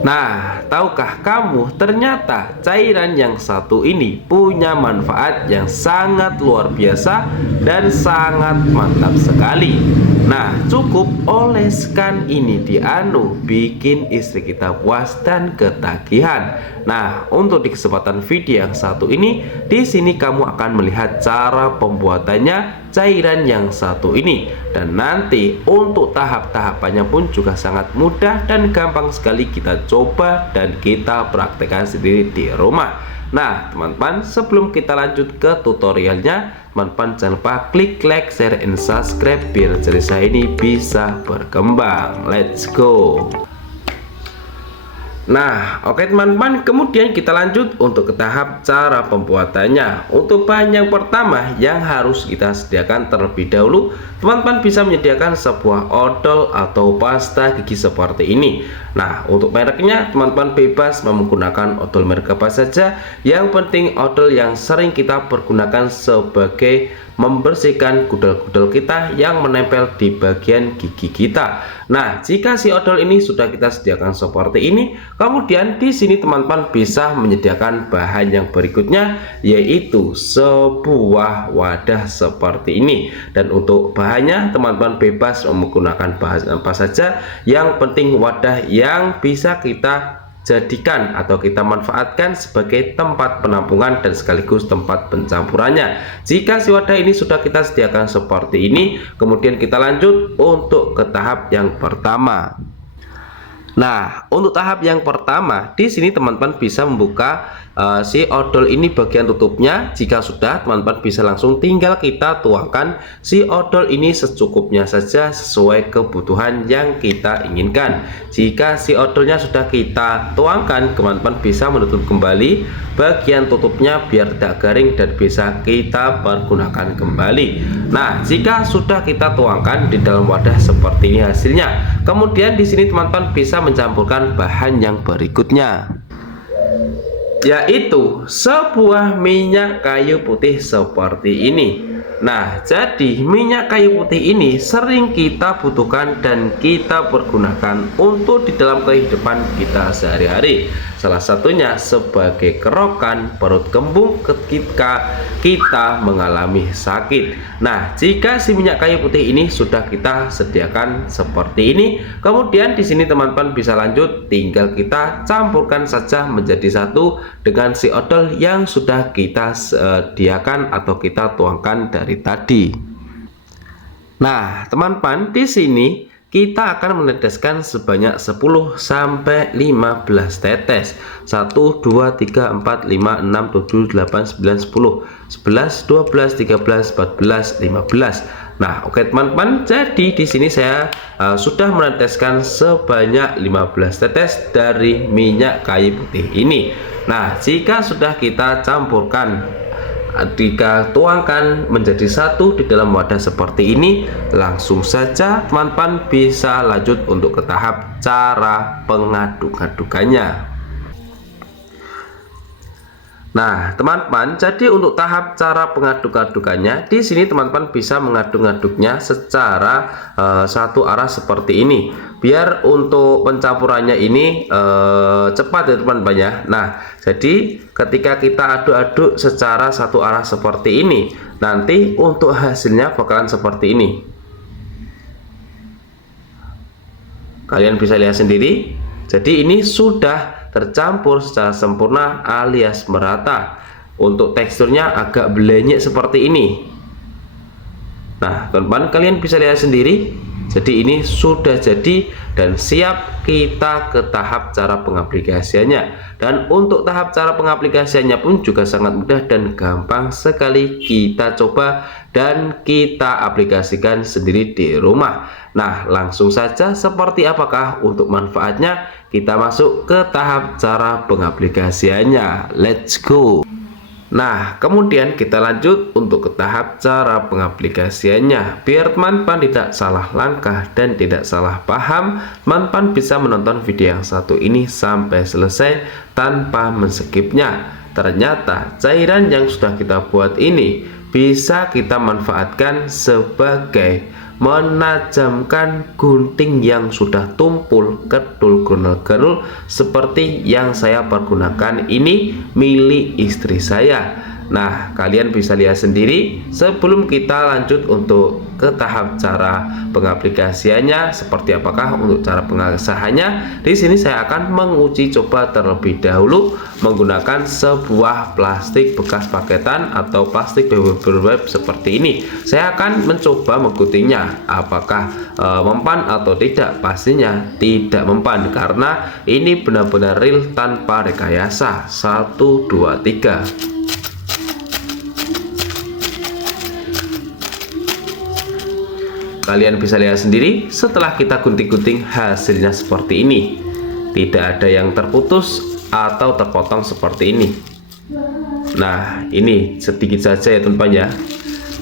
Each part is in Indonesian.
Nah, tahukah kamu ternyata cairan yang satu ini punya manfaat yang sangat luar biasa dan sangat mantap sekali. Nah, cukup oleskan ini di bikin istri kita puas dan ketagihan. Nah, untuk di kesempatan video yang satu ini, di sini kamu akan melihat cara pembuatannya cairan yang satu ini, dan nanti untuk tahap-tahapannya pun juga sangat mudah dan gampang sekali kita coba dan kita praktekkan sendiri di rumah. Nah teman-teman, sebelum kita lanjut ke tutorialnya, teman-teman jangan lupa klik like, share, and subscribe biar channel saya ini bisa berkembang. Let's go. Nah, oke teman-teman, kemudian kita lanjut untuk ke tahap cara pembuatannya. Untuk bahan yang pertama yang harus kita sediakan terlebih dahulu, teman-teman bisa menyediakan sebuah odol atau pasta gigi seperti ini. Nah, untuk mereknya teman-teman bebas menggunakan odol merek apa saja. Yang penting odol yang sering kita pergunakan sebagai membersihkan gudel-gudel kita yang menempel di bagian gigi kita. Nah, jika si odol ini sudah kita sediakan seperti ini, kemudian di sini teman-teman bisa menyediakan bahan yang berikutnya, yaitu sebuah wadah seperti ini. Dan untuk bahannya teman-teman bebas menggunakan bahan apa saja, yang penting wadah yang bisa kita jadikan atau kita manfaatkan sebagai tempat penampungan dan sekaligus tempat pencampurannya. Jika si wadah ini sudah kita sediakan seperti ini, kemudian kita lanjut untuk ke tahap yang pertama. Nah, untuk tahap yang pertama, di sini teman-teman bisa membuka si odol ini bagian tutupnya. Jika sudah, teman-teman bisa langsung tinggal kita tuangkan si odol ini secukupnya saja sesuai kebutuhan yang kita inginkan. Jika si odolnya sudah kita tuangkan, teman-teman bisa menutup kembali bagian tutupnya biar tidak garing dan bisa kita pergunakan kembali. Nah, jika sudah kita tuangkan di dalam wadah seperti ini hasilnya, kemudian di sini teman-teman bisa mencampurkan bahan yang berikutnya, yaitu sebuah minyak kayu putih seperti ini. Nah, jadi minyak kayu putih ini sering kita butuhkan dan kita pergunakan untuk di dalam kehidupan kita sehari-hari. Salah satunya sebagai kerokan perut kembung ketika kita mengalami sakit. Nah, jika si minyak kayu putih ini sudah kita sediakan seperti ini, kemudian di sini teman-teman bisa lanjut, tinggal kita campurkan saja menjadi satu dengan si odol yang sudah kita sediakan atau kita tuangkan dari tadi. Nah, teman-teman, di sini kita akan meneteskan sebanyak 10 sampai 15 tetes. 1 2 3 4 5 6 7 8 9 10 11 12 13 14 15. Nah, oke teman-teman, jadi di sini saya sudah meneteskan sebanyak 15 tetes dari minyak kayu putih ini. Nah, jika sudah kita campurkan, jika tuangkan menjadi satu di dalam wadah seperti ini, langsung saja teman-teman bisa lanjut untuk ke tahap cara pengaduk-adukannya. Nah, teman-teman, jadi untuk tahap cara pengaduk-adukannya, di sini teman-teman bisa mengaduk-aduknya secara satu arah seperti ini. Biar untuk pencampurannya ini cepat ya teman-teman ya. Nah, jadi ketika kita aduk-aduk secara satu arah seperti ini, nanti untuk hasilnya bakalan seperti ini. Kalian bisa lihat sendiri. Jadi ini sudah tercampur secara sempurna alias merata. Untuk teksturnya agak belenyek seperti ini. Nah, teman-teman, kalian bisa lihat sendiri. Jadi ini sudah jadi dan siap kita ke tahap cara pengaplikasiannya. Dan untuk tahap cara pengaplikasiannya pun juga sangat mudah dan gampang sekali kita coba dan kita aplikasikan sendiri di rumah. Nah, langsung saja seperti apakah untuk manfaatnya, kita masuk ke tahap cara pengaplikasiannya. Let's go. Nah, kemudian kita lanjut untuk ke tahap cara pengaplikasiannya. Biar teman-teman tidak salah langkah dan tidak salah paham, teman-teman bisa menonton video yang satu ini sampai selesai tanpa men-skipnya. Ternyata cairan yang sudah kita buat ini bisa kita manfaatkan sebagai menajamkan gunting yang sudah tumpul ketul granul-granul seperti yang saya pergunakan ini milik istri saya. Nah, kalian bisa lihat sendiri. Sebelum kita lanjut untuk ke tahap cara pengaplikasiannya seperti apakah untuk cara pengasahannya, di sini saya akan menguji coba terlebih dahulu menggunakan sebuah plastik bekas paketan atau plastik web seperti ini. Saya akan mencoba mengguntingnya apakah mempan atau tidak. Pastinya tidak mempan karena ini benar-benar real tanpa rekayasa. 1 2 3. Kalian bisa lihat sendiri, setelah kita gunting-gunting hasilnya seperti ini. Tidak ada yang terputus atau terpotong seperti ini. Nah, ini sedikit saja ya teman-teman ya.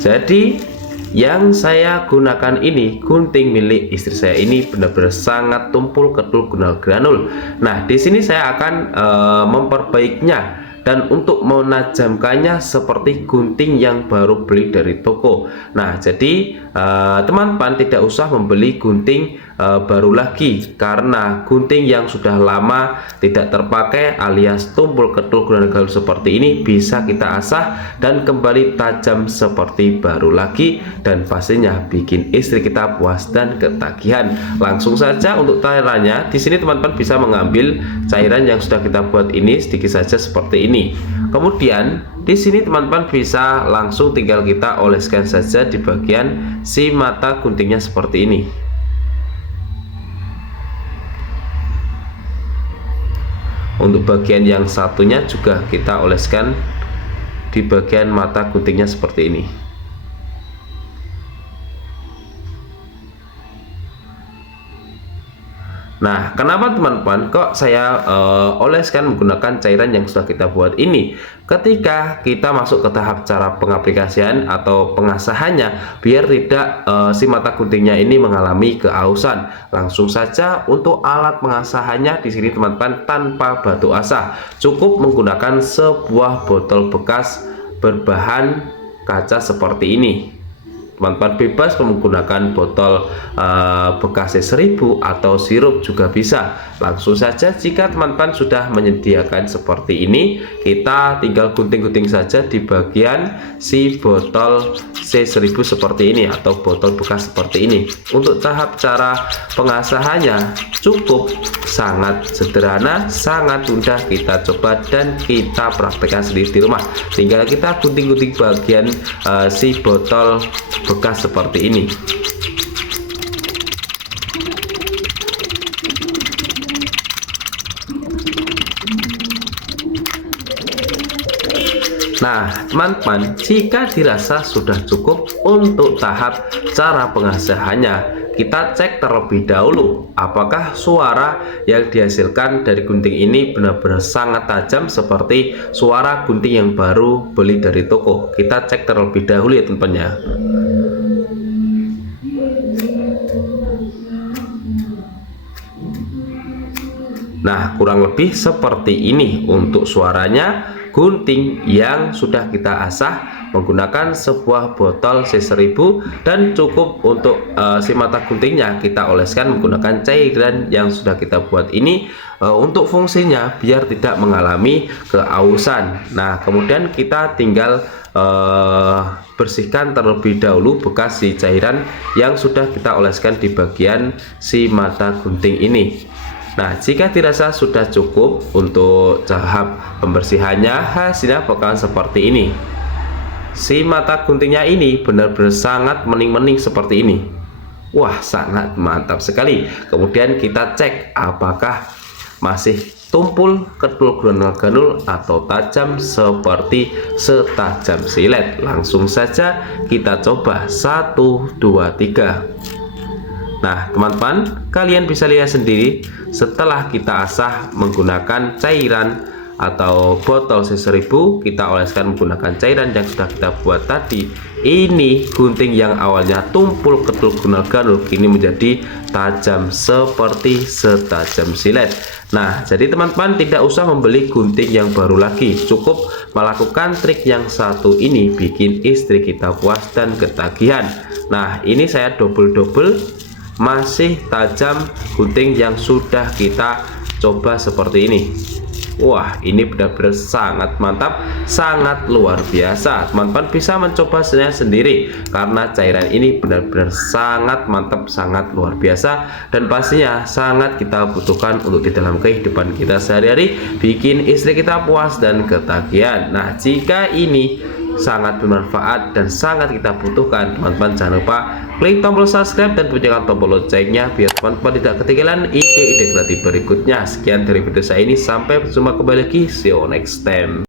Jadi yang saya gunakan ini gunting milik istri saya ini benar-benar sangat tumpul ketul granul. Nah, di sini saya akan memperbaikinya. Dan untuk menajamkannya seperti gunting yang baru beli dari toko. Nah, jadi teman-teman tidak usah membeli gunting baru lagi, karena gunting yang sudah lama tidak terpakai alias tumpul ketul granul seperti ini bisa kita asah dan kembali tajam seperti baru lagi, dan pastinya bikin istri kita puas dan ketagihan. Langsung saja untuk cairannya, di sini teman-teman bisa mengambil cairan yang sudah kita buat ini sedikit saja seperti ini. Kemudian di sini teman-teman bisa langsung tinggal kita oleskan saja di bagian si mata guntingnya seperti ini. Untuk bagian yang satunya juga kita oleskan di bagian mata guntingnya seperti ini. Nah, kenapa teman-teman kok saya oleskan menggunakan cairan yang sudah kita buat ini? Ketika kita masuk ke tahap cara pengaplikasian atau pengasahannya, biar tidak si mata guntingnya ini mengalami keausan. Langsung saja untuk alat pengasahannya di sini teman-teman tanpa batu asah, cukup menggunakan sebuah botol bekas berbahan kaca seperti ini. Teman-teman bebas menggunakan botol bekas C1000 atau sirup juga bisa. Langsung saja jika teman-teman sudah menyediakan seperti ini, kita tinggal gunting-gunting saja di bagian si botol C1000 seperti ini atau botol bekas seperti ini. Untuk tahap cara pengasahannya cukup sangat sederhana, sangat mudah kita coba dan kita praktekkan sendiri di rumah. Tinggal kita gunting-gunting bagian si botol bekas seperti ini. Nah, teman-teman, jika dirasa sudah cukup untuk tahap cara pengasahannya, kita cek terlebih dahulu apakah suara yang dihasilkan dari gunting ini benar-benar sangat tajam seperti suara gunting yang baru beli dari toko. Kita cek terlebih dahulu ya teman-teman ya. Nah, kurang lebih seperti ini untuk suaranya gunting yang sudah kita asah menggunakan sebuah botol C1000, dan cukup untuk si mata guntingnya kita oleskan menggunakan cairan yang sudah kita buat ini untuk fungsinya biar tidak mengalami keausan. Nah, kemudian kita tinggal bersihkan terlebih dahulu bekas si cairan yang sudah kita oleskan di bagian si mata gunting ini. Nah, jika dirasa sudah cukup untuk tahap pembersihannya, hasilnya bakalan seperti ini. Si mata guntingnya ini benar-benar sangat mening-mening seperti ini. Wah, sangat mantap sekali. Kemudian kita cek apakah masih tumpul ketul granul atau tajam seperti setajam silet. Langsung saja kita coba 1 2 3. Nah, teman-teman, kalian bisa lihat sendiri setelah kita asah menggunakan cairan atau botol C1000, kita oleskan menggunakan cairan yang sudah kita buat tadi. Ini gunting yang awalnya tumpul ketul granul kini menjadi tajam seperti setajam silet. Nah, jadi teman-teman tidak usah membeli gunting yang baru lagi, cukup melakukan trik yang satu ini bikin istri kita puas dan ketagihan. Nah, ini saya double masih tajam gunting yang sudah kita coba seperti ini. Wah, ini benar-benar sangat mantap, sangat luar biasa. Teman-teman bisa mencoba sendiri karena cairan ini benar-benar sangat mantap, sangat luar biasa, dan pastinya sangat kita butuhkan untuk di dalam kehidupan kita sehari-hari, bikin istri kita puas dan ketagihan. Nah, jika ini sangat bermanfaat dan sangat kita butuhkan, teman-teman jangan lupa klik tombol subscribe dan bunyikan tombol loncengnya biar teman-teman tidak ketinggalan ide-ide kreatif berikutnya. Sekian dari video saya ini, sampai berjumpa kembali lagi, see you next time.